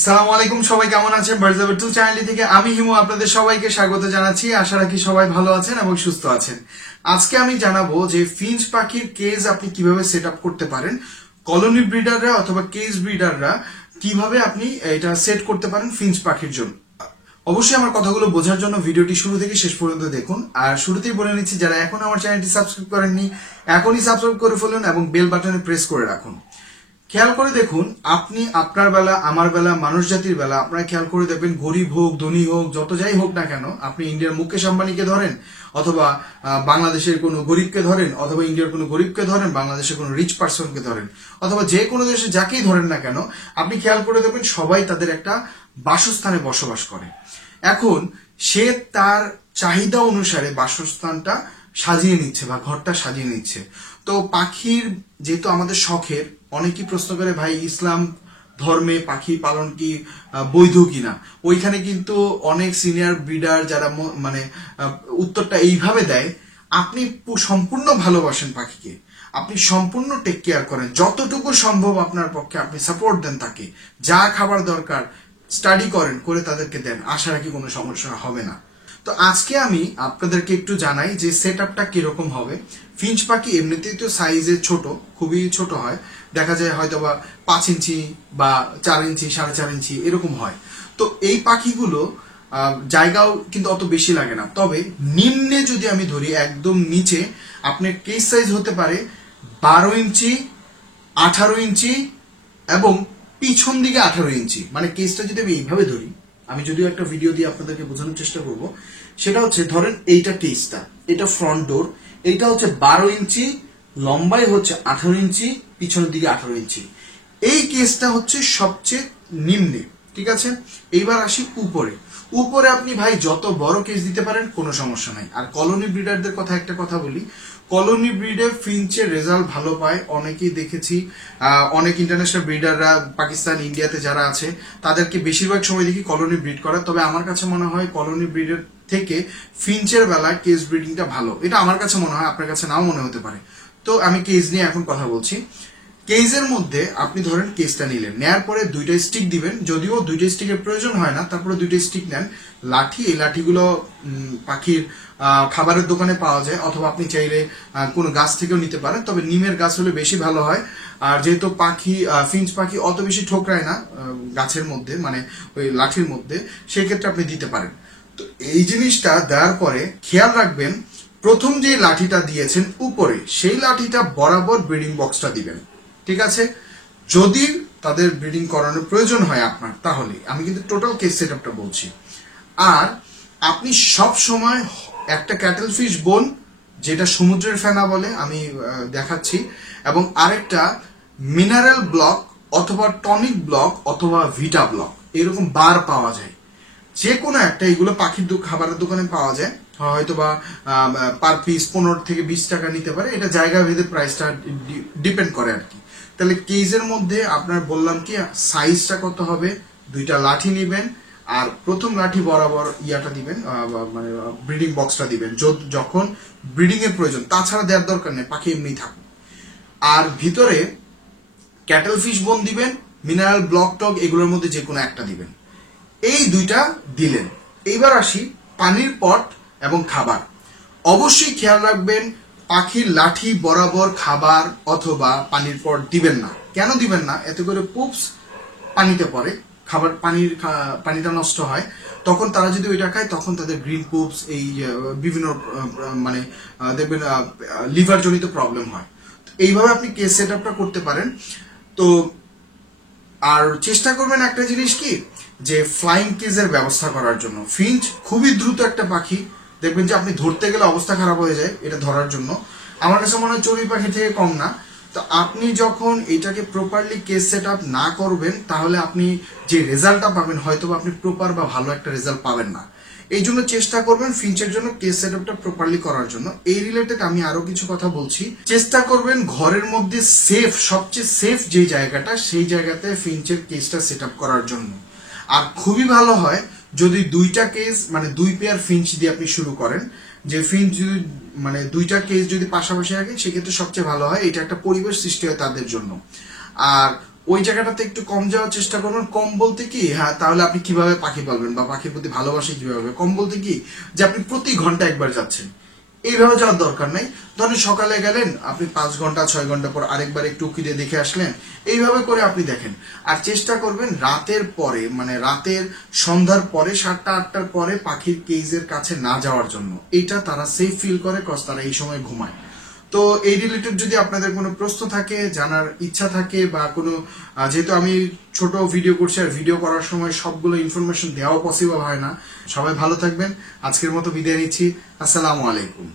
আসসালামু আলাইকুম, সবাই কেমন আছেন? বার্ডস অফ টু চ্যানেলটি থেকে আমি হিমু আপনাদের সবাইকে স্বাগত জানাচ্ছি। আশা রাখি সবাই ভালো আছেন এবং সুস্থ আছেন। আজকে আমি জানাবো যে ফিঞ্চ পাখির কেজ আপনি কিভাবে সেট আপ করতে পারেন, কলোনি ব্রিডাররা অথবা কেজ ব্রিডাররা কিভাবে আপনি এটা সেট করতে পারেন ফিঞ্চ পাখির জন্য। অবশ্যই আমার কথাগুলো বোঝার জন্য ভিডিওটি শুরু থেকে শেষ পর্যন্ত দেখুন। আর শুরুতেই বলে নিচ্ছি, যারা এখন আমার চ্যানেলটি সাবস্ক্রাইব করেননি এখনই সাবস্ক্রাইব করে ফেলুন এবং বেল বাটনে প্রেস করে রাখুন। খেয়াল করে দেখুন, আপনি আপনার বেলা, আমার বেলা, মানুষ জাতির বেলা, আপনারা খেয়াল করে দেখবেন, গরিব হোক ধনী হোক যত যাই হোক না কেন, আপনি ইন্ডিয়ার মুকেশ আম্বানিকে ধরেন অথবা বাংলাদেশের কোনো গরিবকে ধরেন অথবা ইন্ডিয়ার কোনো গরিবকে ধরেন, বাংলাদেশের কোনো রিচ পার্সনকে ধরেন অথবা যে কোনো দেশে যাকেই ধরেন না কেন, আপনি খেয়াল করে দেখবেন সবাই তাদের একটা বাসস্থানে বসবাস করে। এখন সে তার চাহিদা অনুসারে বাসস্থানটা সাজিয়ে নিচ্ছে বা ঘরটা সাজিয়ে নিচ্ছে। তো পাখির যেহেতু আমাদের শখের, অনেকেই প্রশ্ন করে, ভাই ইসলাম ধর্মে পাখি পালন কি বৈধ কিনা? ওইখানে কিন্তু অনেক সিনিয়র ব্রিডার যারা মানে উত্তরটা এইভাবে দেয়, আপনি সম্পূর্ণ ভালোবাসেন পাখিকে, আপনি সম্পূর্ণ টেক কেয়ার করেন, যতটুকু সম্ভব আপনার পক্ষে আপনি সাপোর্ট দেন, তাকে যা খাবার দরকার স্টাডি করেন, করে তাদেরকে দেন, আশা রাখি কোনো সমস্যা হবে না। তো আজকে আমি আপনাদেরকে একটু জানাই যে সেট আপটা কিরকম হবে। ফিঞ্চ পাখি এমনিতেই তো সাইজে ছোট, খুবই ছোট হয়, দেখা যায় হয়তো বা 5 ইঞ্চি বা 4 ইঞ্চি 4.5 ইঞ্চি এরকম হয়। তো এই পাখিগুলো জায়গাও কিন্তু অত বেশি লাগে না। তবে নিম্নে যদি আমি ধরি, একদম নিচে আপনার কেস সাইজ হতে পারে 12 ইঞ্চি, 18 ইঞ্চি এবং পিছন দিকে 18 ইঞ্চি। মানে কেসটা যদি আমি এইভাবে ধরি, আমি যদিও একটা ভিডিও দিয়ে আপনাদেরকে বোঝানোর চেষ্টা করব, সেটা হচ্ছে ধরেন এইটা কেসটা, এটা ফ্রন্ট ডোর, এইটা হচ্ছে 12 ইঞ্চি, লম্বাই হচ্ছে 18 ইঞ্চি, পিছনের দিকে 18 ইঞ্চি। এই কেসটা হচ্ছে সবচেয়ে নিম্নে, ঠিক আছে। এইবার আসি উপরে। উপরে আপনি ভাই যত বড় কেস দিতে পারেন, কোনো সমস্যা নাই। আর কলোনি ব্রিডারদের কথা একটা কথা বলি, কলোনি ব্রিডে ফিঞ্চের রেজাল্ট ভালো পায় অনেকেই দেখেছি। অনেক ইন্টারন্যাশনাল ব্রিডাররা পাকিস্তান, ইন্ডিয়াতে যারা আছে, তাদেরকে বেশিরভাগ সময় দেখি কলোনি ব্রিড করা। তবে আমার কাছে মনে হয় কলোনি ব্রিডের থেকে ফিঞ্চের বেলায় কেস ব্রিডিংটা ভালো। এটা আমার কাছে মনে হয়, আপনার কাছে নাও মনে হতে পারে। তো আমি কেস নিয়ে এখন কথা বলছি। কেজের মধ্যে আপনি ধরেন কেসটা নিলেন, নেয়ার পরে 2টা স্টিক দিবেন, যদিও 2টা স্টিকের প্রয়োজন হয় না, তারপরে 2টা স্টিক নেন। লাঠি, এই লাঠিগুলো পাখির খাবারের দোকানে পাওয়া যায় অথবা আপনি চাইলে কোনো গাছ থেকেও নিতে পারেন, তবে নিমের গাছ হলে বেশি ভালো হয়। আর যেহেতু পাখি, ফিঞ্চ পাখি অত বেশি ঠোকরায় না গাছের মধ্যে, মানে ওই লাঠির মধ্যে, সেক্ষেত্রে আপনি দিতে পারেন। তো এই জিনিসটা দেওয়ার পরে খেয়াল রাখবেন, প্রথম যে লাঠিটা দিয়েছেন উপরে, সেই লাঠিটা বরাবর ব্রিডিং বক্সটা দিবেন, ঠিক আছে। যদি তাদের ব্রিডিং করানোর প্রয়োজন হয় আপনার, তাহলে আমি কিন্তু টোটাল কেস সেট আপটা বলছি। আর আপনি সব সময় একটা ক্যাটেল ফিশ বোন, যেটা সমুদ্রের ফেনা বলে, আমি দেখাচ্ছি, এবং আরেকটা মিনারেল ব্লক অথবা টনিক ব্লক অথবা ভিটা ব্লক, এরকম বার পাওয়া যায়, যে কোনো একটা। এগুলো পাখির খাবারের দোকানে পাওয়া যায়, হয়তো বা পার পিস 15 থেকে 20 টাকা নিতে পারে, এটা জায়গা ভেদে প্রাইসটা ডিপেন্ড করে আর কি। তাহলে কেজের মধ্যে আপনার বললাম কি সাইজটা কত হবে, 2টা লাঠি নিবেন, আর প্রথম লাঠি বরাবর ইয়াটা দিবেন, মানে ব্রিডিং বক্সটা দিবেন যখন ব্রিডিং এর প্রয়োজন, তাছাড়া দেওয়ার দরকার নেই, পাখি এমনি থাকুন। আর ভিতরে ক্যাটেল ফিশ বোন দিবেন, মিনারেল ব্লক টক, এগুলোর মধ্যে যে কোনো একটা দিবেন। এই 2টা দিলেন। এইবার আসি পানির পট এবং খাবার। অবশ্যই খেয়াল রাখবেন, পাখির লাঠি বরাবর খাবার অথবা পানির পট দিবেন না। কেন দিবেন না? এতে করে পুপস পানিতে পড়ে, খাবার পানিটা নষ্ট হয়, তখন তারা যদি ওইটা খায়, তখন তাদের গ্রিন পুপস, এই বিভিন্ন মানে দেখবেন লিভার জনিত প্রবলেম হয়। এইভাবে আপনি কেস সেট আপটা করতে পারেন। তো আর চেষ্টা করবেন একটা জিনিস কি, যে ফ্লাইং কেজের ব্যবস্থা করার জন্য। ফিঞ্চ খুবই দ্রুত একটা পাখি, দেখবেন যে আপনি ধরতে গেলে অবস্থা খারাপ হয়ে যায় এটা ধরার জন্য। আমার কাছে মনে হয় চড়ুই পাখি থেকে কম না। তো আপনি যখন এটাকে প্রপারলি কেস সেট আপ না করবেন, তাহলে আপনি যে রেজাল্টটা পাবেন, হয়তো আপনি প্রপার বা ভালো একটা রেজাল্ট পাবেন না। এই জন্য চেষ্টা করবেন ফিঞ্চের জন্য কেস সেট আপটা প্রপারলি করার জন্য। এই রিলেটেড আমি আরো কিছু কথা বলছি। চেষ্টা করবেন ঘরের মধ্যে সেফ, সবচেয়ে সেফ যে জায়গাটা, সেই জায়গাতে ফিঞ্চের কেসটা সেট আপ করার জন্য। আর খুবই ভালো হয় যদি 2টা কেস, মানে 2 পেয়ার ফিঞ্চ দিয়ে আপনি শুরু করেন। যে ফিঞ্চ যদি মানে 2টা কেস যদি পাশাপাশি রাখেন, সেক্ষেত্রে সবচেয়ে ভালো হয়, এটা একটা পরিবেশ সৃষ্টি হয় তাদের জন্য। আর ওই জায়গাটাতে একটু কম যাওয়ার চেষ্টা করবেন। কম বলতে কি, হ্যাঁ তাহলে আপনি কিভাবে পাখি পালবেন বা পাখির প্রতি ভালোবাসা কিভাবে হবে। কম বলতে কি যে আপনি প্রতি ঘন্টা একবার যাচ্ছেন, এইভাবে যাওয়ার দরকার নাই। ধরেন সকালে গেলেন, আপনি 5 ঘন্টা 6 ঘন্টা পর আরেকবার একটু উকিরে দেখে আসলেন, এইভাবে করে আপনি দেখেন। আর চেষ্টা করবেন রাতের পরে, মানে রাতের সন্ধ্যার পরে 7টা 8টার পরে পাখির কেজের কাছে না যাওয়ার জন্য। এটা তারা সেফ ফিল করে, কজ তারা এই সময় ঘুমায়। তো এই রিলেটেড যদি আপনাদের কোনো প্রশ্ন থাকে, জানার ইচ্ছা থাকে বা কোনো, যেহেতু আমি ছোট ভিডিও করছি আর ভিডিও করার সময় সবগুলো ইনফরমেশন দেওয়া পসিবল হয় না। সবাই ভালো থাকবেন, আজকের মতো বিদায় নিচ্ছি। আসসালামু আলাইকুম।